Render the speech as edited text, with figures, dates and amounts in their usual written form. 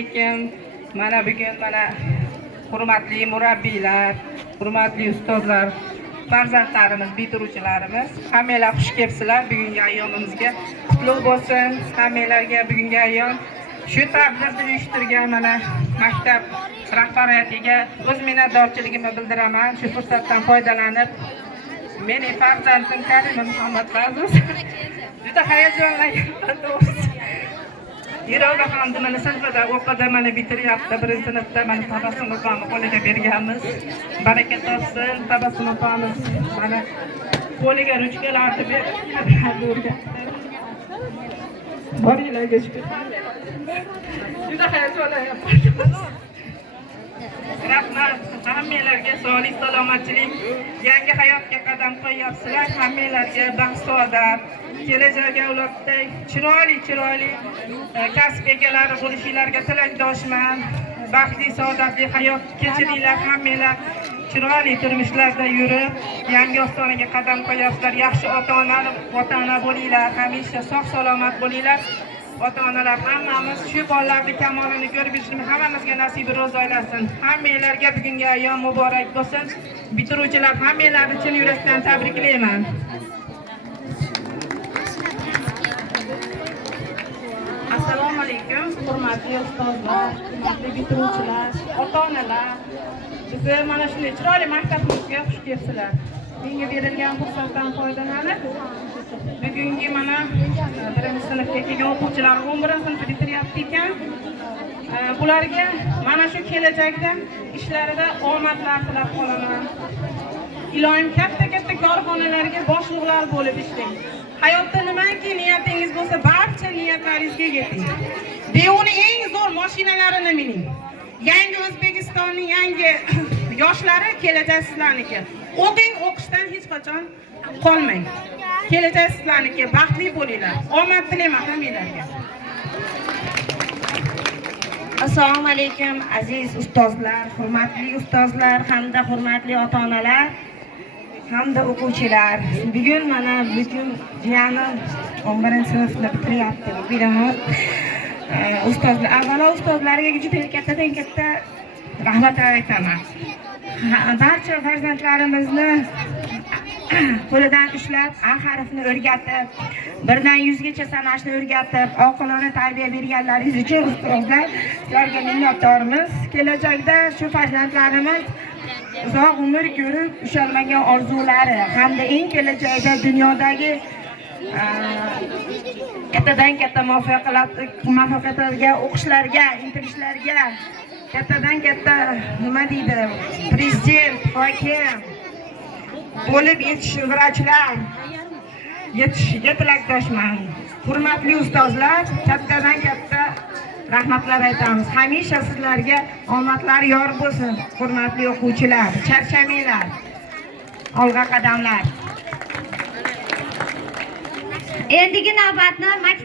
Lekin mana bugun hurmatli murabbiylar, hurmatli ustozlar, farzandlarimiz, bitiruvchilarimiz, hammalar xush kelibsizlar. Bugungi ayyomimizga qutlug' bo'lsin. Hammalarga bugungi ayyom shu tadbirni uyushtirgan maktab rahbariyatiga o'z minnatdorchiligimni bildiraman. Shu fursatdan foydalanib, mening farzandim Karima Muhammad Fazil juda hayajonlangan to'g'risi. Iroda hamda mana sinfda o'qida bitiryapti. Birinchi sinfda Tabassum opamni qo'liga berganmiz. Baraka topsin. Tabassum opamiz qo'liga ruchkalarni berib boringlarga shukur. Juda hayajonlanyapman. Rahmat hammalarga, sog'lik, salomatchilik, yangi hayotga qadam qo'yyapsizlar. Hammalarga baxt, saodat, kelajak avlodda chiroyli kasb egalari bo'lishinglarga tilakdoshman. Baxtli, saodatli hayot kechiringlar. Hammalar chiroyli turmushlarda yurib, yangi ostonaga qadam qo'yyapsizlar. Yaxshi ota-ona bo'linglar, hamisha sog' salomat bo'linglar. Ota-onalar hammamiz shu bolalarning kamolini ko'rib yurishni hammamizga nasib ro'z aylasin. Hammalarga bugungi ayyom muborak bo'lsin. Bitiruvchilar hammalarni chin yurakdan tabriklayman. Assalomu alaykum, hurmatli ustozlar, hurmatli bitiruvchilar, ota-onalar. Bizni mana shunday chiroyli maktabimizga xush kelibsizlar. Menga berilgan fursatdan foydalanib, bugungi birinchi sinfga kelgan o'quvchilar 11-sinfni bitiryapti ekan. Bularga mana shu kelajakda ishlarida omadlar tilab qolaman. Ilohim katta korxonalarga boshliqlar bo'lib ishlang. Hayotda nimaki niyatingiz bo'lsa, barcha niyatlaringizga yeting. Devoni eng zo'r mashinalarini mining. Yangi O'zbekistonning yangi yoshlari kelajak sizlarniki. O'qishdan hech qachon qolmang. Kelajak sizlarniki. Baxtli bo'linglar. Omad tilayman hammalarga. Assalomu alaykum aziz ustozlar, hurmatli ustozlar hamda hurmatli ota-onalar hamda o'quvchilar. Bugun butun jiyanim 11-sinfni bitiryapti. Bilaman. Ustozlar, avvalo ustozlarga juda katta rahmat aytaman. Barcha farzandlarimizni qo'lidan ushlab, A harfini o'rgatib, 1 dan 100 gacha sanashni o'rgatib, oqilona tarbiya berganlaringiz uchun ustozlar, sizlarga minnatdormiz. Kelajakda shu farzandlarimiz uzoq umr ko'rib, ushalmagan orzulari hamda eng kelajakda dunyodagi kattadan katta muvaffaqiyatlarga, o'qishlarga, intilishlarga, kattadan katta prezident, hokim bo'lib yetish vrachlar yetishiga tilakdoshman. Hurmatli ustozlar, kattadan katta rahmatlar aytamiz. Hamisha sizlarga omadlar yor bo'lsin. Hurmatli o'quvchilar, charchamanglar. Olg'a qadamlar. Endigi navbatni maktab